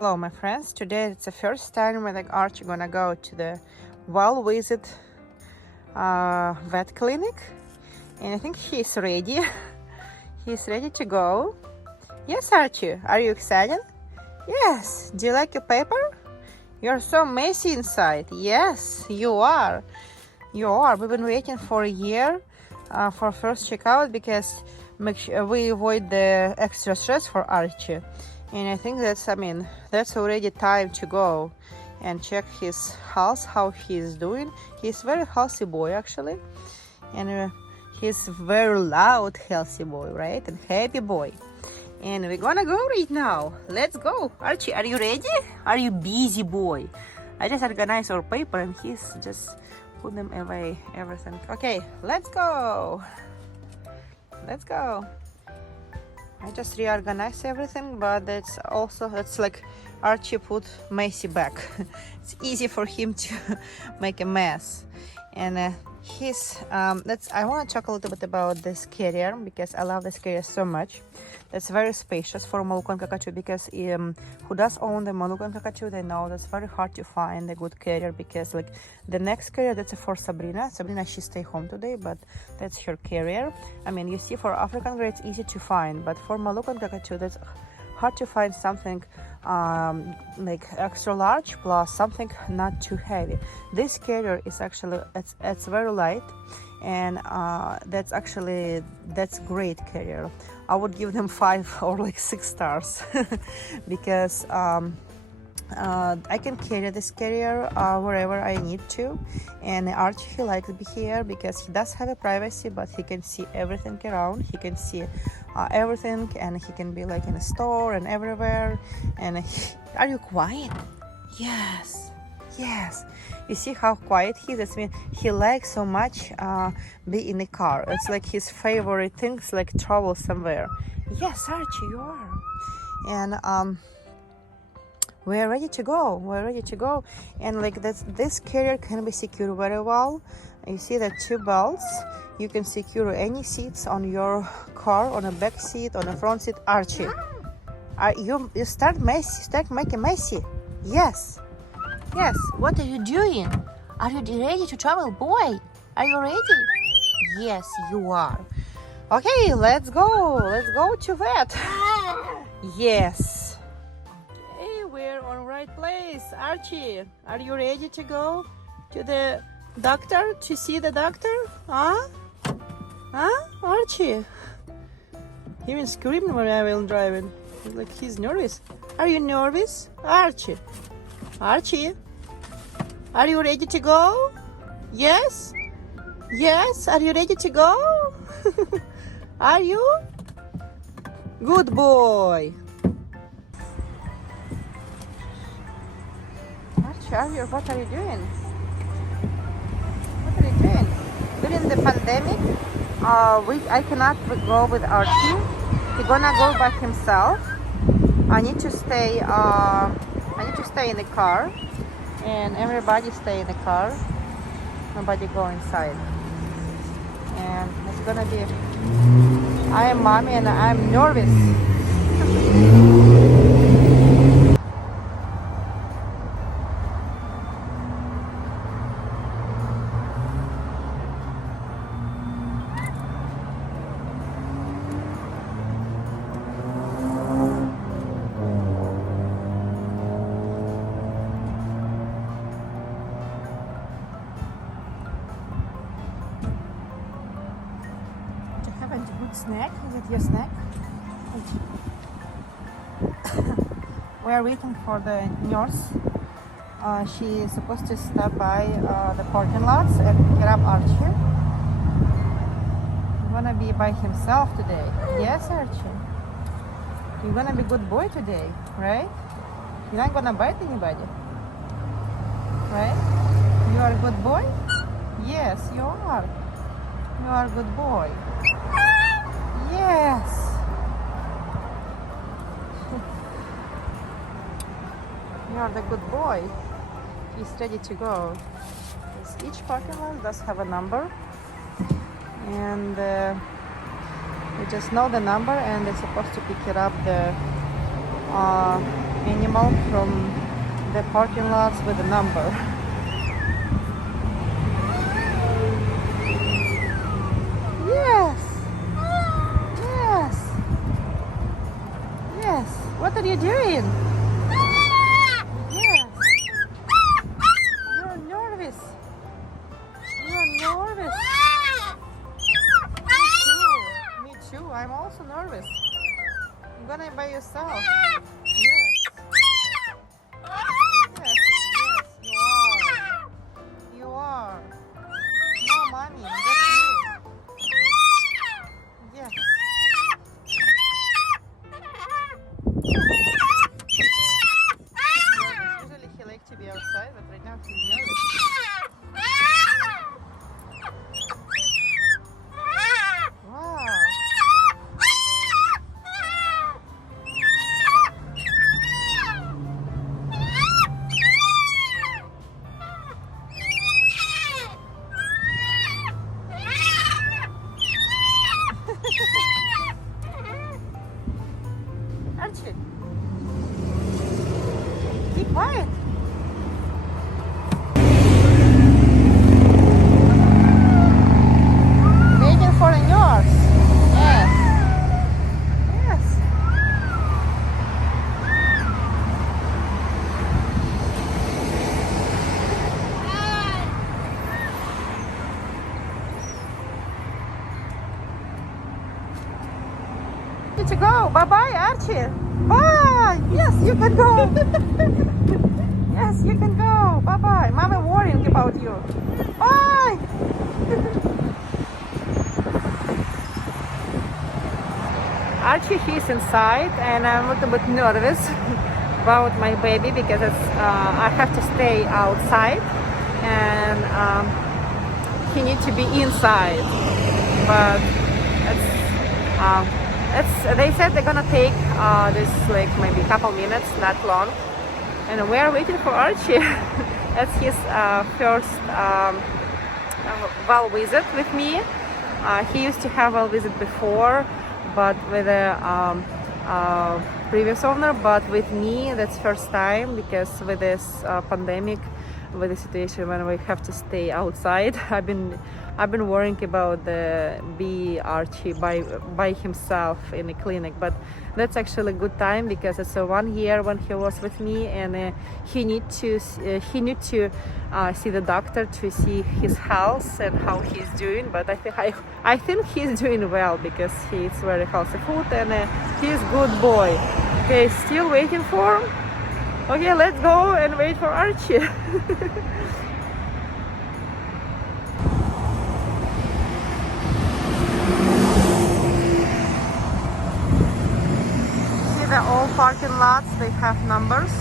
Hello my friends, today it's the first time when Archie gonna go to the well-visit vet clinic, and I think he's ready. He's ready to go. Yes, Archie, are you excited? Yes. Do you like your paper? You're so messy inside. Yes, you are. You are. We've been waiting for a year for first checkout because we avoid the extra stress for Archie. And I think that's already time to go and check his health, how he's doing. He's very healthy boy actually, and he's very loud healthy boy, right? And happy boy. And we're gonna go right now. Let's go. Archie, are you ready? Are you busy boy? I just organized our paper and he's just put them away, everything. Okay, let's go. Let's go. I just reorganized everything, but it's like Archie put messy back. It's easy for him to make a mess. And I want to talk a little bit about this carrier because I love this carrier so much. That's very spacious for Moluccan Cockatoo because who does own the Moluccan Cockatoo, they know that's very hard to find a good carrier because like the next carrier that's for Sabrina. Sabrina, she stay home today, but that's her carrier. I mean, you see for African grey it's easy to find, but for Moluccan Cockatoo that's hard to find something like extra large plus something not too heavy. This carrier is actually it's very light, and that's great carrier. I would give them 5 or like 6 stars because I can carry this carrier wherever I need to, and Archie he likes to be here because he does have a privacy, but he can see everything around. He can see everything, and he can be like in a store and everywhere. And are you quiet? Yes. Yes, you see how quiet he is. I mean, he likes so much be in the car. It's like his favorite things, like travel somewhere. Yes, Archie, you are. And we're ready to go. We're ready to go. And like this carrier can be secured very well. You see the 2 belts. You can secure any seats on your car, on a back seat, on a front seat. Archie, you start making messy. Yes. Yes, what are you doing? Are you ready to travel, boy? Are you ready? Yes, you are. Okay, let's go. Let's go to vet. Yes. Okay, we're on right place. Archie, are you ready to go to the doctor, to see the doctor? Huh? Huh, Archie? He been screaming when I was driving. Like he's nervous. Are you nervous? Archie? Archie, are you ready to go? Yes? Yes? Are you ready to go? Are you? Good boy. Archie, what are you doing? What are you doing? During the pandemic, I cannot go with Archie. He's gonna go by himself. I need to stay in the car, and everybody stay in the car. Nobody go inside. And it's gonna be, I am mommy and I'm nervous. Have a good snack. Is it your snack? We are waiting for the nurse. She is supposed to stop by the parking lots and grab Archie. He's gonna be by himself today. Yes, Archie. You're gonna be good boy today, right? You're not gonna bite anybody, right? You are a good boy? Yes, you are. You are a good boy. Yes. You are the good boy. He's ready to go. Each parking lot does have a number, and you just know the number, and they're supposed to pick it up animal from the parking lots with a number. Yes. Yes. Yes. What are you doing? Yes. You're nervous. You're nervous. Me too. I'm also nervous. You're gonna by yourself. Yes. Yes. Yes. You are. You are. No, mommy. That's you. Yes. Usually he likes to be outside, but right now he's nervous. Wow. Archie, be quiet. Waiting for a nurse. Yes. Yes. Need to go. Bye-bye, Archie. Bye. Yes, you can go. Yes, you can go. Bye-bye. Mama worrying about you. Bye. Archie, he's inside, and I'm a little bit nervous about my baby because I have to stay outside, and he needs to be inside. But they said they're gonna take this like maybe a couple minutes, not long, and we're waiting for Archie. That's his first well visit with me. He used to have well visit before, but with a previous owner, but with me that's first time, because with this pandemic, with the situation when we have to stay outside, I've been worrying about the Archie by himself in a clinic, but that's actually a good time because it's 1 year when he was with me, and he need to see the doctor to see his health and how he's doing. But I think he's doing well because he eats very healthy food, and he's good boy. Okay, still waiting for him. Okay, let's go and wait for Archie. The all parking lots, they have numbers.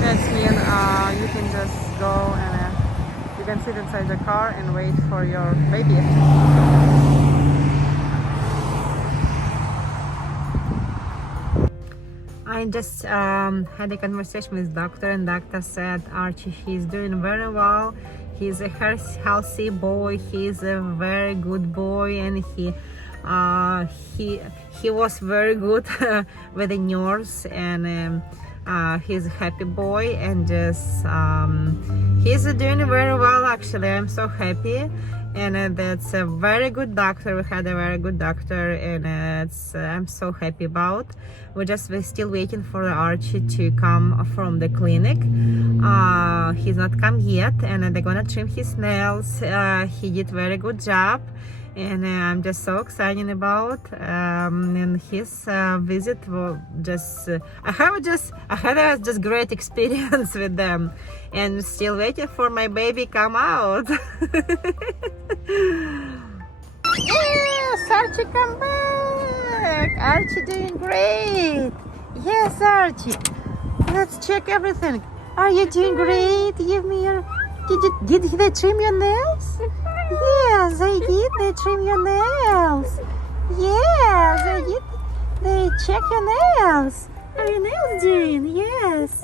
That means you can just go and you can sit inside the car and wait for your baby. I just had a conversation with doctor, and doctor said Archie, he's doing very well. He's a healthy boy. He's a very good boy, and he was very good with the nurse, and he's a happy boy, and just he's doing very well. Actually, I'm so happy, and that's a very good doctor. We had a very good doctor, and I'm so happy about. We're still waiting for Archie to come from the clinic. He's not come yet, and they're gonna trim his nails. He did very good job, and I'm just so excited about. And his visit was just I had a just great experience with them, and still waiting for my baby come out. Yes, Archie, come back. Archie doing great. Yes, Archie. Let's check everything. Are you doing great? Give me your. Did they trim your nails? Yes, they did. They trim your nails. Yes, they did. They check your nails. How are your nails doing? Yes.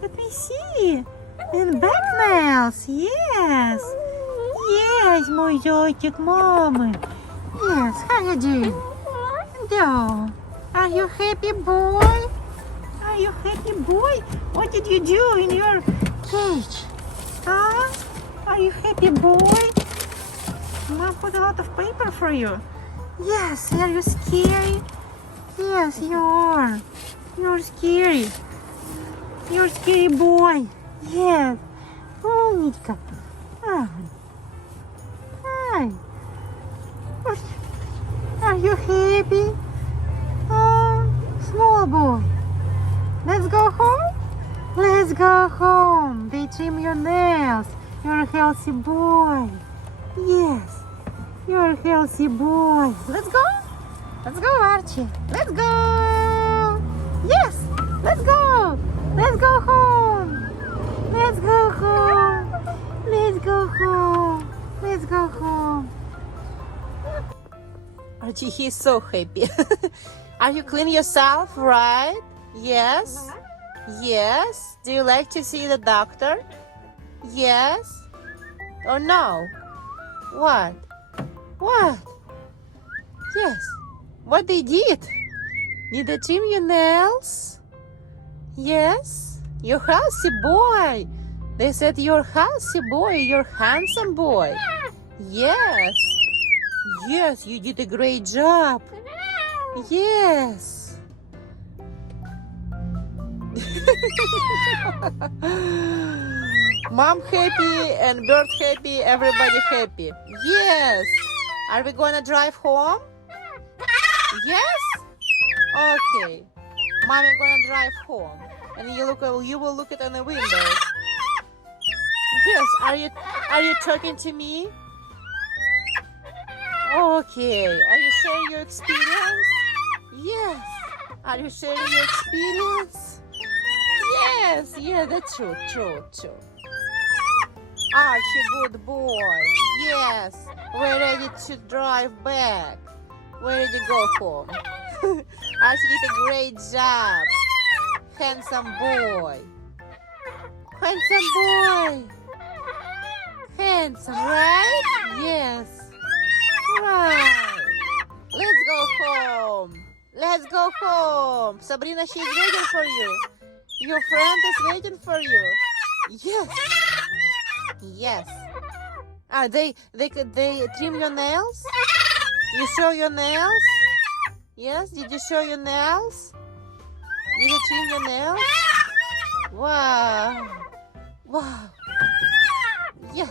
Let me see. And back nails. Yes. Yes, мой зайчик мамы. Yes, how are you doing? No. Are you happy, boy? Are you happy boy? What did you do in your cage? Huh? Are you happy boy? Mom put a lot of paper for you. Yes, are you scary? Yes, you are. You're scary. You're scary boy. Yes. Oh, Nitka. Oh. Hi. What? Are you happy? Oh, small boy. Let's go home? Let's go home. They trim your nails. You're a healthy boy. Yes. You're a healthy boy. Let's go? Let's go, Archie. Let's go. Yes. Let's go. Let's go home. Let's go home. Let's go home. Let's go home. Archie, he's so happy. Are you clean yourself, right? Yes. Yes. Do you like to see the doctor? Yes. Or no? What? What? Yes. What they did? Did they trim your nails? Yes. You're healthy boy. They said you're healthy boy. You're handsome boy. Yes. Yes, you did a great job. Yes. Mom happy and bird happy, everybody happy. Yes. Are we gonna drive home? Yes? Okay. Mommy gonna drive home. And you will look at the window. Yes, are you talking to me? Okay. Are you sharing your experience? Yes. Are you sharing your experience? Yes, yeah, that's true. Archie, good boy. Yes, we're ready to drive back. We're ready to go home. Archie did a great job. Handsome boy. Handsome boy. Handsome, right? Yes. Right. Let's go home. Let's go home. Sabrina, she's waiting for you. Your friend is waiting for you. Yes. Yes. They trim your nails? You show your nails? Yes. Did you show your nails? Did you trim your nails? Wow. Wow. Yes.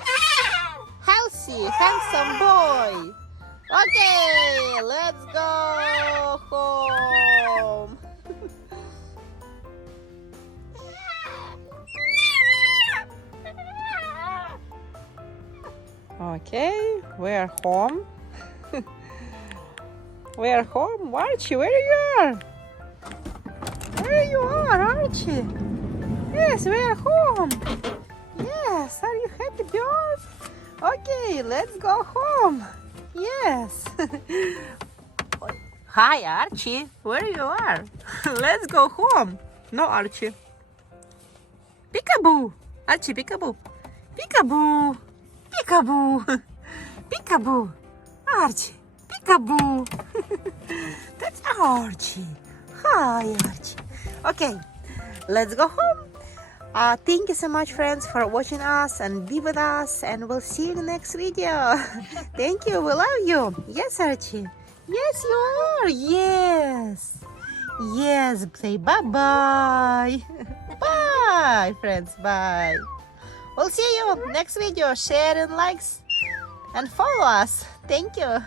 Healthy, handsome boy. Okay, let's go home. Okay, we're home. We're home. Archie, where you are? Where you are, Archie? Yes, we're home. Yes, are you happy, bird? Okay, let's go home. Yes. Hi, Archie. Where you are? Let's go home. No, Archie. Peekaboo. Archie, peekaboo. Peekaboo. Peekaboo. Peekaboo. Archie. Peekaboo. That's Archie. Hi, Archie. Okay, let's go home. Thank you so much, friends, for watching us and be with us, and we'll see you in the next video. Thank you. We love you. Yes, Archie. Yes, you are. Yes. Yes. Say bye-bye. Bye, friends. Bye. We'll see you next video. Share and likes and follow us. Thank you.